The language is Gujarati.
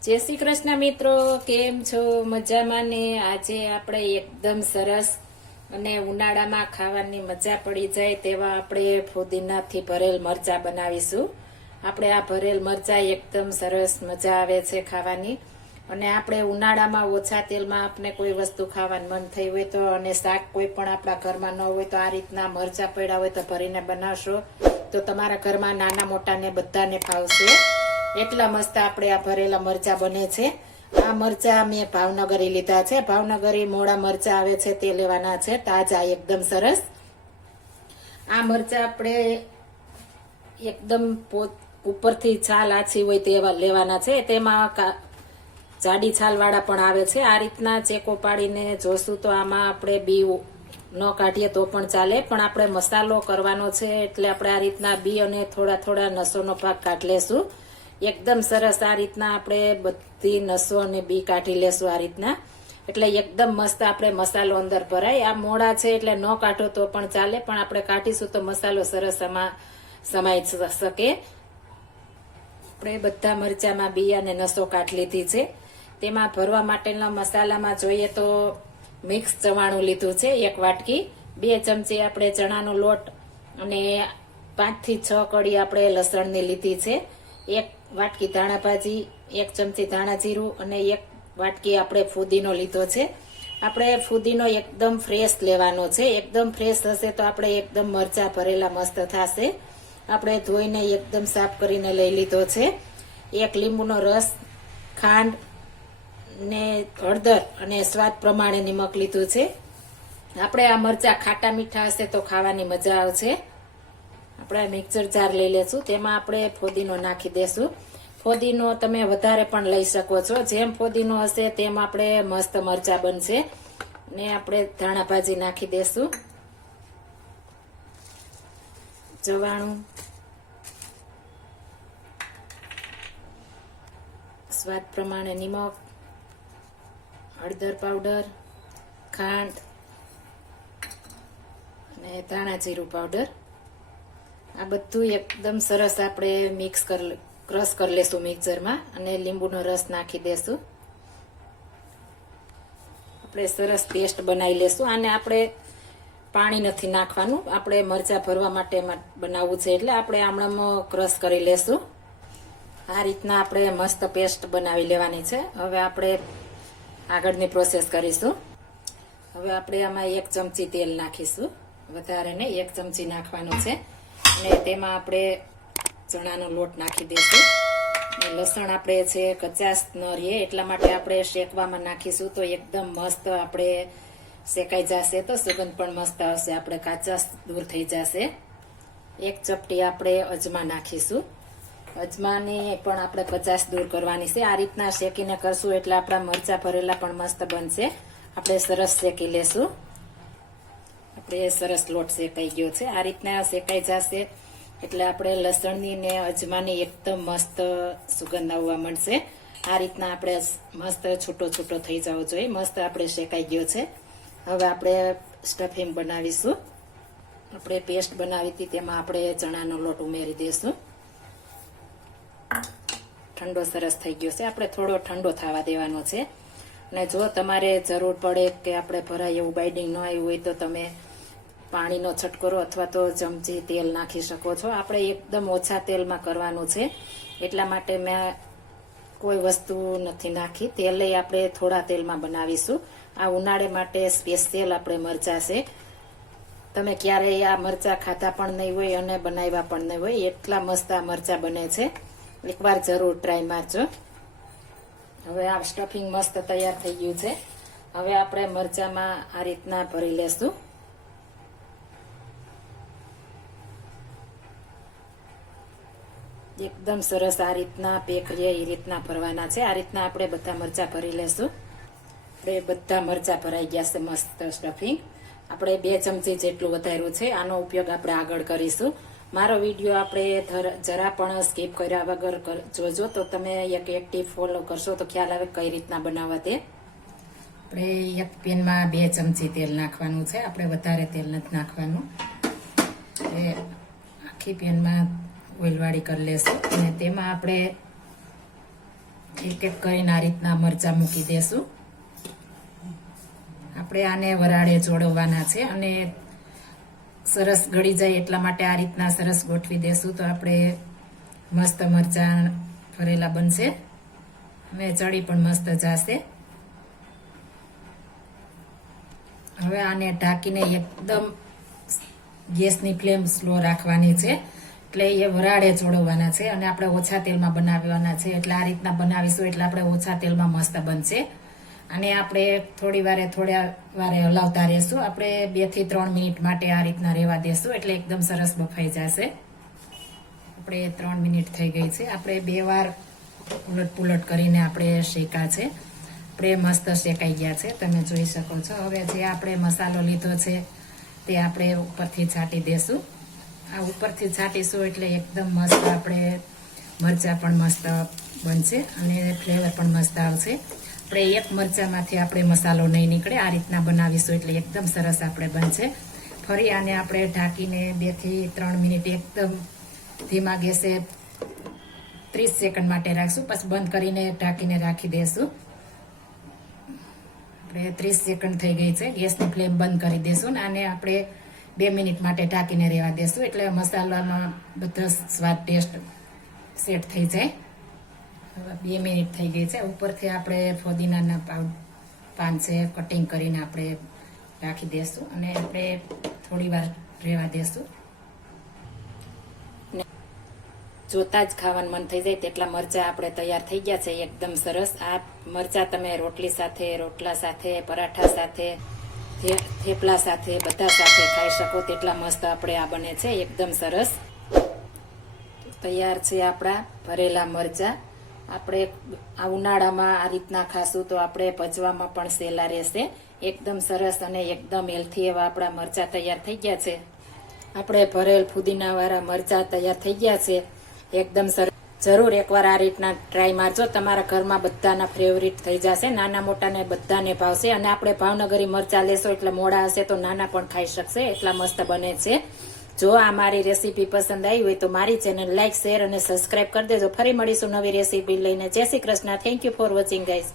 જય શ્રી કૃષ્ણ મિત્રો, કેમ છો? મજામાં ને? આજે આપણે એકદમ સરસ અને ઉનાળામાં ખાવાની મજા પડી જાય તેવા આપણે ફુદીનાથી ભરેલ મરચા બનાવીશું. આપણે આ ભરેલ મરચા એકદમ સરસ મજા આવે છે ખાવાની. અને આપણે ઉનાળામાં ઓછા તેલમાં આપણે કોઈ વસ્તુ ખાવાનું મન થઈ હોય તો, અને શાક કોઈ પણ આપણા ઘરમાં ન હોય તો આ રીતના મરચા પડ્યા હોય તો ભરીને બનાવશો. તો તમારા ઘરમાં નાના મોટાને બધાને ફાવશે એટલા મસ્ત આપણે આ ભરેલા મરચા બને છે. આ મરચા મેં ભાવનગરી લીધા છે. ભાવનગરી મોડા મરચા આવે છે તે લેવાના છે. તાજા, એકદમ સરસ. આ મરચા આપણે એકદમ ઉપરથી છાલ આછી હોય તેવા લેવાના છે. તેમાં જાડી છાલ વાળા પણ આવે છે. આ રીતના ચેકો પાડીને જોશું તો આમાં આપણે બી ન કાઢીએ તો પણ ચાલે. પણ આપણે મસાલો કરવાનો છે એટલે આપણે આ રીતના બી અને થોડા થોડા નસોનો ભાગ કાઢી લેશું. એકદમ સરસ આ રીતના આપણે બધી નસો અને બી કાઢી લેશું આ રીતના. એટલે એકદમ મસ્ત આપણે મસાલો અંદર ભરાય. આ મોડા છે એટલે ન કાઢો તો પણ ચાલે, પણ આપણે કાઢીશું તો મસાલો સરસ આમાં સમાઈ શકે. આપણે બધા મરચામાં બી અને નસો કાઢી લીધી છે. તેમાં ભરવા માટેના મસાલામાં જોઈએ તો મિક્સ ચવાણું લીધું છે, એક વાટકી. બે ચમચી આપણે ચણાનો લોટ અને પાંચથી છ કડી આપણે લસણની લીધી છે. એક વાટકી ધાણા ભાજી એક ચમચી ધાણા જીરું અને એક વાટકી આપણે ફુદીનો લીધો છે. આપણે ફુદીનો એકદમ ફ્રેશ લેવાનો છે. એકદમ ફ્રેશ હશે તો આપણે એકદમ મરચા ભરેલા મસ્ત થશે. આપણે ધોઈને એકદમ સાફ કરીને લઈ લીધો છે. એક લીંબુનો રસ, ખાંડ ને હળદર અને સ્વાદ પ્રમાણે નિમક લીધું છે. આપણે આ મરચા ખાટા મીઠા હશે તો ખાવાની મજા આવશે. આપણે મિક્સર જાર લઈ લેશું. તેમાં આપણે ફોદીનો નાખી દેશું. ફોદીનો તમે વધારે પણ લઈ શકો છો. જેમ ફોદીનો હશે તેમ આપણે મસ્ત મરચા બનશે. ને આપણે ધાણા ભાજી નાખી દેશું. જવાણું. સ્વાદ પ્રમાણે નિમક, હળદર પાવડર, ખાંડ અને ધાણા જીરું પાવડર. આ બધું એકદમ સરસ આપણે મિક્સ કરી, ક્રશ કરી લેશું મિક્સરમાં અને લીંબુનો રસ નાખી દેશું. આપણે સરસ પેસ્ટ બનાવી લેશું. અને આપણે પાણી નથી નાખવાનું. આપણે મરચા ભરવા માટે બનાવવું છે એટલે આપણે આમણામાં ક્રશ કરી લેશું. આ રીતના આપણે મસ્ત પેસ્ટ બનાવી લેવાની છે. હવે આપણે આગળની પ્રોસેસ કરીશું. હવે આપણે આમાં એક ચમચી તેલ નાખીશું. વધારે ને એક ચમચી નાખવાનું છે. અને તેમાં આપણે ચણાનો લોટ નાખી દઈશું. લસણ આપણે છે કચાસ ન રહીએ, એટલા માટે આપણે શેકવામાં નાખીશું તો એકદમ મસ્ત આપણે શેકાઈ જશે તો સુગંધ પણ મસ્ત આવશે, આપણે કાચાસ દૂર થઈ જશે. એક ચપટી આપણે અજમા નાખીશું. અજમાને પણ આપણે કચાસ દૂર કરવાની છે. આ રીતના શેકીને કરશું એટલે આપણા મરચા ભરેલા પણ મસ્ત બનશે. આપણે સરસ શેકી લેશું. આપણે સરસ લોટ શેકાઈ ગયો છે. આ રીતના શેકાઈ જશે એટલે આપણે લસણની ને અજમાની એકદમ મસ્ત સુગંધ આવવા મળશે આ રીતના આપણે મસ્ત છૂટો છૂટો થઈ જવો જોઈએ. મસ્ત આપણે શેકાઈ ગયો છે. હવે આપણે સ્ટફિંગ બનાવીશું. આપણે પેસ્ટ બનાવી હતી તેમાં આપણે ચણાનો લોટ ઉમેરી દઈશું ઠંડો સરસ થઈ ગયો છે. આપણે થોડો ઠંડો થવા દેવાનો છે. અને જો તમારે જરૂર પડે કે આપણે ભરાય એવું બાઇડિંગ ન આવ્યું હોય તો તમે પાણીનો છટકરો અથવા તો ચમચી તેલ નાખી શકો છો. આપણે એકદમ ઓછા તેલમાં કરવાનું છે. એટલા માટે મેં કોઈ વસ્તુ નથી નાખી. તેલ આપણે થોડા તેલમાં બનાવીશું. આ ઉનાળે માટે સ્પેશિયલ આપણે મરચા છે. તમે ક્યારેય આ મરચા ખાતા પણ નહીં હોય અને બનાવ્યા પણ નહીં હોય. એટલા મસ્ત આ મરચા બને છે. એકવાર જરૂર ટ્રાય મારજો. હવે આ સ્ટફિંગ મસ્ત તૈયાર થઈ ગયું છે. હવે આપણે મરચામાં આ રીતના ભરી લેશું. એકદમ સરસ આ રીતના પેક રહે એ રીતના ભરવાના છે. આ રીતના આપણે બધા મરચા ભરી લેશું. આપણે બધા મરચા ભરાઈ ગયા છે મસ્ત સ્ટફિંગ આપણે બે ચમચી જેટલું વધાર્યું છે. આનો ઉપયોગ આપણે આગળ કરીશું. મારો વીડિયો આપણે જરા પણ સ્કીપ કર્યા વગર જોજો. તો તમે એક એક્ટિવ ફોલો કરશો તો ખ્યાલ આવે કઈ રીતના બનાવવા તે. આપણે એક પેનમાં બે ચમચી તેલ નાખવાનું છે. આપણે વધારે તેલ નથી નાખવાનું. આખી પેનમાં ઓઇલવાળી કરી લેશું અને તેમાં આપણે એક એક કરીને આ રીતના મરચા મૂકી દેશું. આપણે આને વરાળે જોડવાના છે અને સરસ ગળી જાય એટલા માટે આ રીતના સરસ ગોઠવી દેશું તો આપણે મસ્ત મરચા ભરેલા બનશે અને ચડી પણ મસ્ત જાશે. હવે આને ઢાંકીને એકદમ ગેસની ફ્લેમ સ્લો રાખવાની છે. એટલે એ વરાળે જોડવાના છે અને આપણે ઓછા તેલમાં બનાવવાના છે. એટલે આ રીતના બનાવીશું એટલે આપણે ઓછા તેલમાં મસ્ત બનશે. અને આપણે થોડી વારે થોડા વારે હલાવતા રહેશું. આપણે બેથી ત્રણ મિનિટ માટે આ રીતના રહેવા દેશું એટલે એકદમ સરસ બફાઈ જશે. આપણે ત્રણ મિનિટ થઈ ગઈ છે. આપણે બે વાર ઉલટ પુલટ કરીને આપણે શેકા છે. આપણે મસ્ત શેકાઈ ગયા છે. તમે જોઈ શકો છો. હવે જે આપણે મસાલો લીધો છે તે આપણે ઉપરથી છાંટી દેશું. આ ઉપરથી છાંટીશું એટલે એકદમ મસ્ત આપણે મરચાં પણ મસ્ત બનશે અને ફ્લેવર પણ મસ્ત આવશે. આપણે એક મરચાંમાંથી આપણે મસાલો નહીં નીકળે, આ રીતના બનાવીશું એટલે એકદમ સરસ આપણે બનશે. ફરી આને આપણે ઢાંકીને બેથી ત્રણ મિનિટ એકદમ ધીમા ગેસે ત્રીસ સેકન્ડ માટે રાખશું. પછી બંધ કરીને ઢાંકીને રાખી દઈશું આપણે ત્રીસ સેકન્ડ થઈ ગઈ છે. ગેસની ફ્લેમ બંધ કરી દઈશું ને આને આપણે બે મિનિટ માટે ઢાંકીને રહેવા દેશું એટલે મસાલામાં બધો સ્વાદ ટેસ્ટ સેટ થઈ જાય. હવે બે મિનિટ થઈ ગઈ છે. ઉપરથી આપણે ફોદીનાના પાવ, પાન છે, કટિંગ કરીને આપણે રાખી દઈશું અને આપણે થોડી વાર રહેવા દેશું. જોતા જ ખાવાનું મન થઈ જાય તેટલા મરચા આપણે તૈયાર થઈ ગયા છે. એકદમ સરસ. આ મરચા તમે રોટલી સાથે, રોટલા સાથે, પરાઠા સાથે થેપલા સાથે, બધા સાથે ખાઈ શકો, તેટલા મસ્ત આપણે આ બને છે, એકદમ સરસ. તૈયાર છે આપણા ભરેલા મરચા. આપણે આ ઉનાળામાં આ રીતના ખાશું તો આપણે પચવામાં પણ સહેલા રહેશે. એકદમ સરસ અને એકદમ હેલ્થી એવા આપણા મરચા તૈયાર થઈ ગયા છે. આપણે ભરેલ ફુદીનાવાળા મરચા તૈયાર થઈ ગયા છે. એકદમ સરસ જરૂર એકવાર આ રીતના ટ્રાય મારજો. તમારા ઘરમાં બધાના ફેવરિટ થઈ જશે, નાના મોટાને બધાને ભાવશે અને આપણે ભાવનગરી મરચા લેશો એટલે મોડા હશે તો નાના પણ ખાઈ શકશે. એટલા મસ્ત બને છે. જો આ મારી રેસીપી પસંદ આવી હોય તો મારી ચેનલ લાઇક શેર અને સબસ્ક્રાઇબ કરી દેજો. ફરી મળીશું નવી રેસીપી લઈને. જય Shri Krishna. Thank you for watching guys